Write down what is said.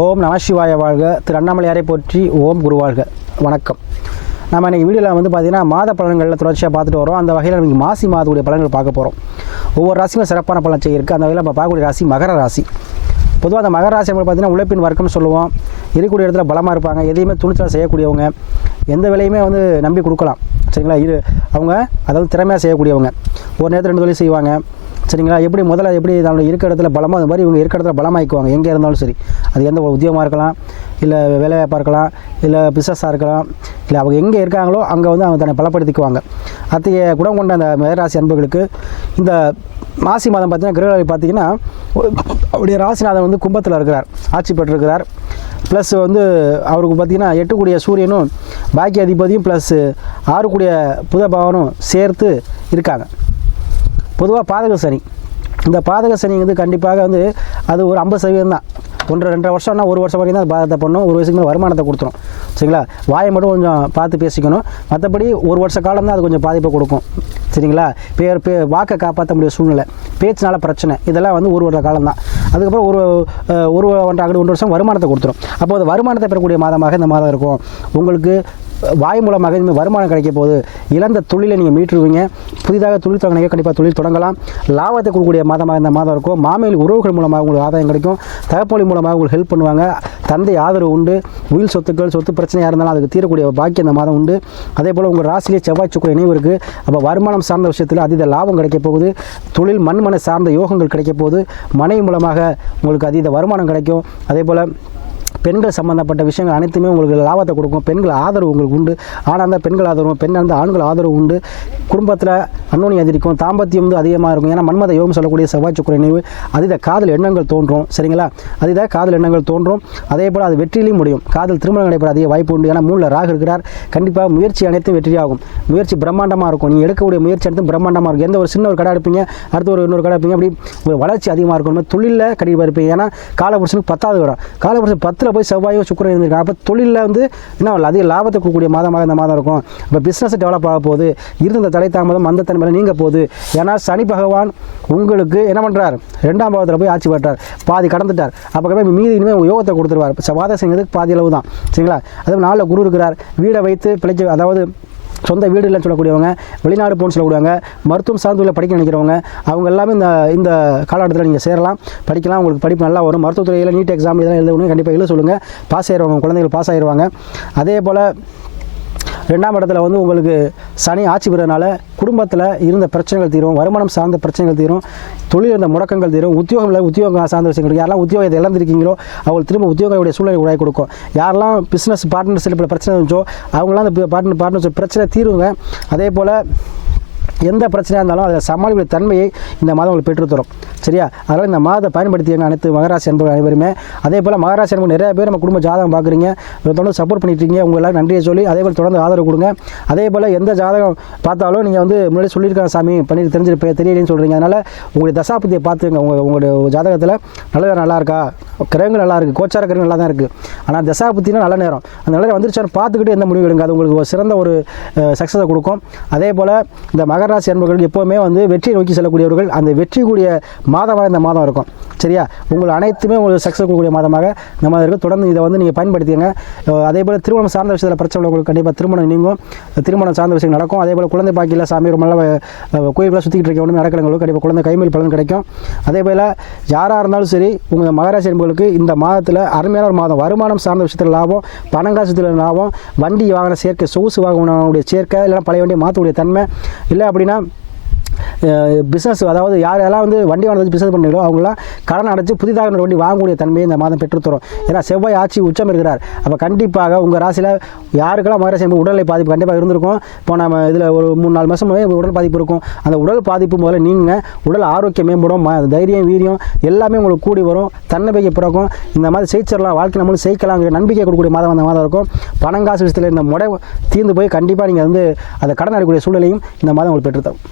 ஓம் நம சிவாய வாழ்க. திரு அண்ணாமலையாரை போற்றி ஓம் குருவாழ்க வணக்கம். நம்ம இன்றைக்கி வீடியோவில் வந்து பார்த்திங்கன்னா மாத பலன்களில் தொடர்ச்சியாக பார்த்துட்டு வரோம். அந்த வகையில் நமக்கு மாசி மாதத்துடைய பலன்கள் பார்க்க போகிறோம் ஒவ்வொரு ராசியும் சிறப்பான பலன் இருக்குது அந்த வகையில் நம்ம பார்க்கக்கூடிய ராசி மகர ராசி. பொதுவாக அந்த மகர ராசி பார்த்தீங்கன்னா உழைப்பின் வர்க்கம்னு சொல்லுவோம். இருக்கக்கூடிய இடத்துல பலமாக இருப்பாங்க. எதையுமே துணிச்சலாக செய்யக்கூடியவங்க. எந்த வேலையுமே வந்து நம்பி கொடுக்கலாம். சரிங்களா? இது அவங்க அதாவது திறமையாக செய்யக்கூடியவங்க. ஒரு நேரத்தில் ரெண்டு தொழில் செய்வாங்க. சரிங்களா? எப்படி முதல்ல எப்படி நம்மளை இருக்க இடத்துல பலமாக அது மாதிரி இவங்க இருக்க இடத்துல பலமாயிக்குவாங்க எங்கே இருந்தாலும் சரி. அது எந்த ஒரு உத்தியோகமாக இருக்கலாம் இல்லை வேலைவாய்ப்பாக இருக்கலாம் இல்லை பிஸ்னஸாக இருக்கலாம் இல்லை அவங்க எங்கே இருக்காங்களோ அங்கே வந்து அவங்க தன்னை பலப்படுத்திக்குவாங்க. அத்தகைய குணம் கொண்ட அந்த மேராசி அன்புகளுக்கு இந்த மாசி மாதம் பார்த்தீங்கன்னா கிரகநிலை பார்த்தீங்கன்னா அவருடைய ராசிநாதன் வந்து கும்பத்தில் இருக்கிறார். ஆட்சி பெற்றிருக்கிறார். ப்ளஸ் வந்து அவருக்கு பார்த்தீங்கன்னா எட்டுக்கூடிய சூரியனும் பாக்கிய அதிபதியும் ப்ளஸ் ஆறுக்கூடிய புத பவனும் சேர்த்து இருக்காங்க. பொதுவாக பாதக சனி. இந்த பாதக சனி வந்து கண்டிப்பாக வந்து அது ஒரு ஐம்பது சதவீதம் தான். ஒன்று ரெண்டரை வருஷம்னா ஒரு வருஷம் வரைக்கும் தான் அது பாதத்தை பண்ணும் ஒரு வயசுக்கு மேலே வருமானத்தை கொடுத்துரும். சரிங்களா? வாயை மட்டும் கொஞ்சம் பார்த்து பேசிக்கணும். மற்றபடி ஒரு வருஷ காலம் தான் அது கொஞ்சம் பாதிப்பை கொடுக்கும். சரிங்களா? பேர் பே வாக்கை காப்பாற்ற முடிய சூழ்நிலை. பேச்சினால பிரச்சனை. இதெல்லாம் வந்து ஒரு வருட காலம் தான். அதுக்கப்புறம் ஒரு ஒரு ஒன்றாக ஒன்று வருஷம் வருமானத்தை கொடுத்துரும். அப்போ அது வருமானத்தை பெறக்கூடிய மாதமாக இந்த மாதம் இருக்கும். உங்களுக்கு வாய் மூலமாக இனிமேல் வருமானம் கிடைக்க போகுது. இழந்த தொழிலை நீங்கள் மீட்டுருவீங்க. புதிதாக தொழில் தொடங்கினீங்க கண்டிப்பாக தொழில் தொடங்கலாம். லாபத்தை கொடுக்கக்கூடிய மாதமாக இந்த மாதம் இருக்கும். மாமையில் உறவுகள் மூலமாக உங்களுக்கு ஆதாயம் கிடைக்கும். தகப்பொழி மூலமாக உங்களுக்கு ஹெல்ப் பண்ணுவாங்க. தந்தை ஆதரவு உண்டு. உயில் சொத்துக்கள் சொத்து பிரச்சனையாக இருந்தாலும் அதுக்கு தீரக்கூடிய பாக்கியம் இந்த மாதம் உண்டு. அதே போல் உங்கள் ராசியிலே செவ்வாய் சுக்கர இணைவு இருக்குது அப்போ வருமானம் சார்ந்த விஷயத்தில் அதீத லாபம் கிடைக்க போகுது. தொழில் மண்மனை சார்ந்த யோகங்கள் கிடைக்க போகுது. மனை மூலமாக உங்களுக்கு அதீத வருமானம் கிடைக்கும். அதே போல் பெண்கள் சம்பந்தப்பட்ட விஷயங்கள் அனைத்துமே உங்களுக்கு லாபத்தை கொடுக்கும். பெண்கள் ஆதரவு உங்களுக்கு உண்டு. ஆனால் இருந்தால் பெண்கள் ஆதரவு பெண் இருந்தால் ஆண்கள் ஆதரவு உண்டு. குடும்பத்தில் அன்னோனி அதிகரிக்கும். தாம்பத்தியம் வந்து அதிகமாக இருக்கும். ஏன்னா மன்மத யோகம் சொல்லக்கூடிய செவ்வாய் சுக்கிர நினைவு அதீத காதல் எண்ணங்கள் தோன்றும். சரிங்களா? அதுதான் காதல் எண்ணங்கள் தோன்றும். அதே போல் அது வெற்றியிலையும் முடியும். காதல் திருமணம் நடைபெற அதிக வாய்ப்பு உண்டு. ஏன்னா மூணில் ராகு இருக்கிறார். கண்டிப்பாக முயற்சி அனைத்தும் வெற்றியாகும். முயற்சி பிரம்மாண்டமாக இருக்கும். நீங்கள் எடுக்கக்கூடிய முயற்சி அனைத்தும் பிரம்மாண்டமாக இருக்கும். எந்த ஒரு சின்ன ஒரு கடை எடுப்பீங்க அடுத்து ஒரு இன்னொரு கடை எடுப்பீங்க அப்படி வளர்ச்சி அதிகமாக இருக்கும். தொழிலில் கண்டிப்பாக இருப்பீங்க. ஏன்னா காலபுருஷனுக்கு பத்தாவது இடம். காலபுருஷன் பத்தில் போய் செவ்வாயோ சுக்கரம் இருந்திருக்காங்க. அப்போ தொழிலில் வந்து என்ன வரல அதிக லாபத்தை கொடுக்கக்கூடிய மாதமாக இந்த மாதம் இருக்கும். இப்போ பிஸ்னஸ் டெவலப் ஆக போகுது. இருந்த தலை தாமதம் அந்த தன்மையில் நீங்க போகுது. ஏன்னா சனி பகவான் உங்களுக்கு என்ன பண்ணுறார் ரெண்டாம் பாவத்தில் போய் ஆட்சி பெற்றார். பாதி கடந்துட்டார். அப்புறமே மீதி இனிமேல் யோகத்தை கொடுத்துருவார். வாத செய்கிறதுக்கு பாதி அளவு தான் சரிங்களா? அதுவும் நாளில் குரு இருக்கிறார். வீடை வைத்து பிழைச்சி அதாவது சொந்த வீடு இல்லைன்னு சொல்லக்கூடியவங்க வெளிநாடு போகணும்னு சொல்லக்கூடியவங்க மருத்துவம் சார்ந்துள்ள படிக்க நினைக்கிறவங்க அவங்க எல்லாமே இந்த இந்த காலகட்டத்தில் நீங்கள் சேரலாம் படிக்கலாம் உங்களுக்கு படிப்பு நல்லா வரும். மருத்துவத்துறையில் நீட் எக்ஸாம் இதெல்லாம் எழுதணும் கண்டிப்பாக எழுத சொல்லுங்கள் பாஸ் ஆயிடுவாங்க குழந்தைகள் பாஸ் ஆயிடுவாங்க அதே போல் ரெண்டாம் இடத்துல வந்து உங்களுக்கு சனி ஆட்சி பெறதுனால குடும்பத்தில் இருந்த பிரச்சனைகள் தீரும் வருமானம் சார்ந்த பிரச்சனைகள் தீரும் தொழில் இருந்த முடக்கங்கள் தீரும் உத்தியோகம் இல்லை உத்தியோகம் சார்ந்த விஷயங்கள் யாரெல்லாம் உத்தியோகத்தை இழந்திருக்கீங்களோ அவங்களுக்கு திரும்ப உத்தியோகங்களுடைய சூழ்நிலை உடைய கொடுக்கும். யாரெல்லாம் பிஸ்னஸ் பார்ட்னர்ஷிப்பில் பிரச்சனை இருந்துச்சோ அவங்களாம் அந்த பார்ட்னர் பார்ட்னர்ஷிப் பிரச்சனை தீருங்க. அதே போல் எந்த பிரச்சனையாக இருந்தாலும் அதை சமாளிக்கிற தன்மையை இந்த மாதம் உங்களுக்கு பெற்றுத்தரும் சரியா? அதனால் இந்த மாதத்தை பயன்படுத்தியங்க அனைத்து மகராசி அன்பர்கள் அனைவருமே. அதே போல் மகராசி அன்பு நிறைய பேர் நம்ம குடும்ப ஜாதகம் பார்க்குறீங்க. தொடர்ந்து சப்போர்ட் பண்ணிட்டு உங்களால் உங்க நன்றியை சொல்லி அதே போல் தொடர்ந்து ஆதரவு கொடுங்க. அதே போல் எந்த ஜாதகம் பார்த்தாலும் நீங்கள் வந்து முன்னாடி சொல்லியிருக்காங்க சாமி பண்ணி தெரிஞ்சு தெரியலன்னு சொல்கிறீங்க அதனால் உங்களுடைய தசாபதியை பார்த்துங்க உங்கள் உங்களுடைய ஜாதகத்தில் நல்ல நல்லா இருக்கா? கிரகங்கள் நல்லா இருக்குது கோச்சார கிரகங்கள் நல்லா தான் இருக்குது ஆனால் தசாபத்தினா நல்ல நேரம். அந்த நல்ல நேரம் வந்துருச்சான்னு பார்த்துக்கிட்டு எந்த முடிவு எடுங்க. அது உங்களுக்கு ஒரு சிறந்த ஒரு சக்ஸஸை கொடுக்கும். அதே போல் இந்த மகர மகராசி அன்பர்கள் எப்போவுமே வந்து வெற்றியை நோக்கி செல்லக்கூடியவர்கள். அந்த வெற்றி கூடிய மாதமாக இந்த மாதம் இருக்கும். சரியா? உங்கள் அனைத்துமே உங்களுக்கு சக்ஸஸ் கொடுக்கக்கூடிய மாதமாக இந்த மாதம் இருக்கும். தொடர்ந்து இதை வந்து நீங்கள் பயன்படுத்திங்க அதே போல் திருமணம் சார்ந்த விஷயத்தில் பிரச்சனை உங்களுக்கு கண்டிப்பாக திருமணம் நீங்கும். திருமணம் சார்ந்த விஷயம் நடக்கும். அதே போல் குழந்தை பாக்கியில் சாமி ரொம்ப நல்ல கோயிலாக சுற்றிக்கிட்டு இருக்க ஒன்றுமே நடக்கலங்களுக்கு கண்டிப்பாக குழந்தை கைமேல் பலன் கிடைக்கும். அதே போல் யாராக இருந்தாலும் சரி உங்கள் மகராசி என்பவர்களுக்கு இந்த மாதத்தில் அருமையான ஒரு மாதம். வருமானம் சார்ந்த விஷயத்தில் லாபம் பணங்காசத்தில் லாபம் வண்டி வாங்கின சேர்க்கை சொகுசு வாகனங்களுடைய சேர்க்கை இல்லைனா பழைய வண்டியை மாற்றக்கூடிய தன்மை இல்லை அப்படின்னா பிஸ்னஸ் அதாவது யார் யாரெல்லாம் வந்து வண்டி வாங்க பிஸ்னஸ் பண்ணுறீங்களோ அவங்களாம் கடன் அடைச்சு புதிதாக வண்டி வாங்கக்கூடிய தன்மையை இந்த மாதம் பெற்றுத்தரும் ஏன்னா செவ்வாய் ஆட்சி உச்சம் இருக்கிறார். அப்போ கண்டிப்பாக உங்கள் ராசியில் யாருக்கெல்லாம் மகராசி என்பது உடல்நிலை பாதிப்பு கண்டிப்பாக இருந்திருக்கும். இப்போ நம்ம இதில் ஒரு மூணு நாலு மாதம் உடல் பாதிப்பு இருக்கும். அந்த உடல் பாதிப்பு முதல்ல நீங்கள் உடல் ஆரோக்கியம் மேம்படும். தைரியம் வீரியம் எல்லாமே உங்களுக்கு கூடி வரும். தன்னம்பிக்கை பிறக்கும். இந்த மாதிரி செய்திடலாம் வாழ்க்கை நம்மளும் செய்யலாங்கிற நம்பிக்கை கொடுக்கக்கூடிய மாதம் அந்த மாதம் இருக்கும். பணங்காசு விஷயத்தில் இந்த முறை தீர்ந்து போய் கண்டிப்பாக நீங்கள் வந்து அதை கடன் அடையக்கூடிய சூழ்நிலையும் இந்த மாதம் உங்களுக்கு பெற்றுத்தரும்